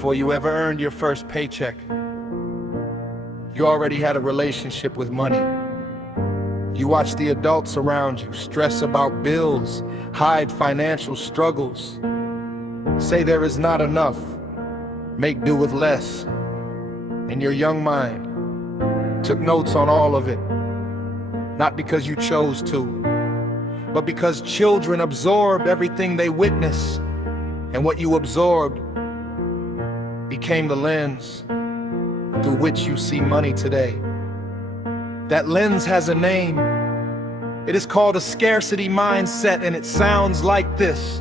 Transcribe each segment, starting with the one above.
before you ever earned your first paycheck. You already had a relationship with money. You watched the adults around you stress about bills, hide financial struggles, say there is not enough, make do with less. And your young mind took notes on all of it, not because you chose to, but because children absorb everything they witness, and what you absorbed became the lens through which you see money today. That lens has a name. It is called a scarcity mindset, and it sounds like this: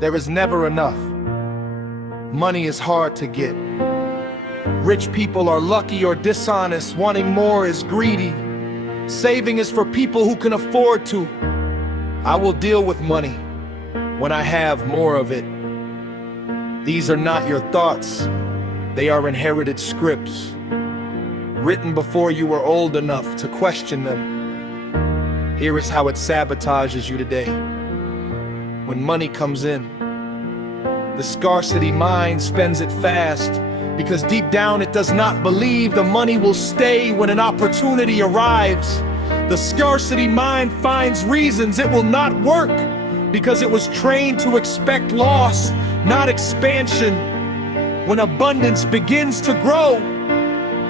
there is never enough. Money is hard to get. Rich people are lucky or dishonest. Wanting more is greedy. Saving is for people who can afford to. I will deal with money when I have more of it. These are not your thoughts. They are inherited scripts, written before you were old enough to question them. Here is how it sabotages you today. When money comes in, the scarcity mind spends it fast, because deep down it does not believe the money will stay when an opportunity arrives. The scarcity mind finds reasons it will not work, because it was trained to expect loss, not expansion. When abundance begins to grow,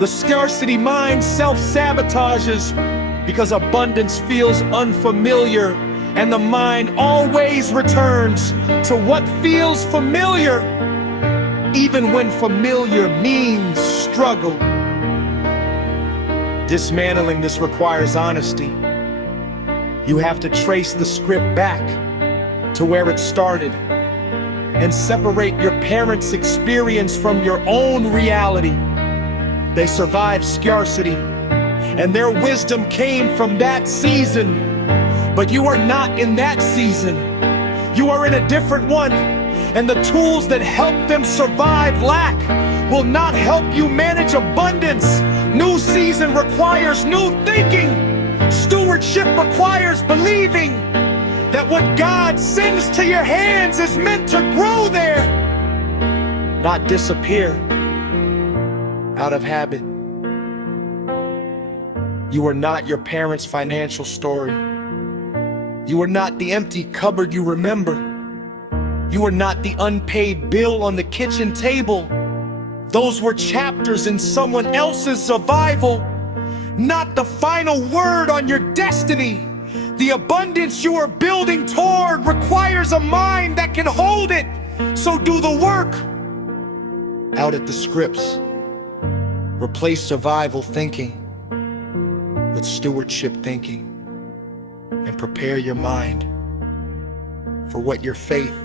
the scarcity mind self-sabotages, because abundance feels unfamiliar, and the mind always returns to what feels familiar, even when familiar means struggle. Dismantling this requires honesty. You have to trace the script back to where it started and separate your parents' experience from your own reality. They survived scarcity, and their wisdom came from that season. But you are not in that season. You are in a different one. And the tools that help them survive lack will not help you manage abundance. New season requires new thinking. Stewardship requires believing that what God sends to your hands is meant to grow there, not disappear out of habit. You are not your parents' financial story. You are not the empty cupboard you remember. You are not the unpaid bill on the kitchen table. Those were chapters in someone else's survival, not the final word on your destiny. The abundance you are building toward requires a mind that can hold it. So do the work. Out at the scripts. Replace survival thinking with stewardship thinking, and prepare your mind for what your faith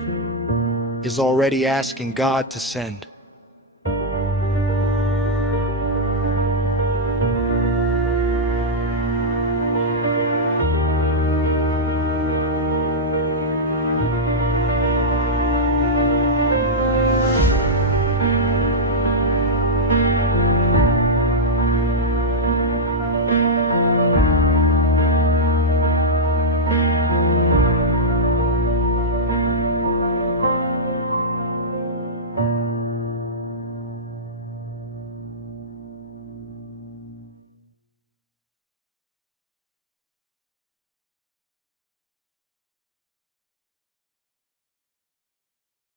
is already asking God to send.